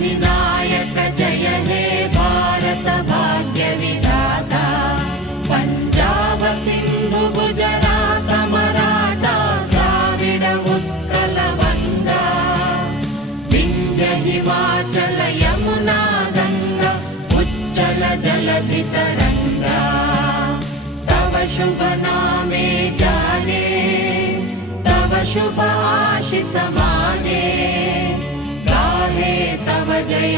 विनायक जय हे भारत भाग्य विधाता पंजाब सिंधु गुजरात मराठा द्राविड उत्कल गंगा विंध्य हिमाचल यमुना गंगा उच्चल जलधि तरंगा तव शुभ नामे जाने तव शुभ आशीष माने गाहे तव जय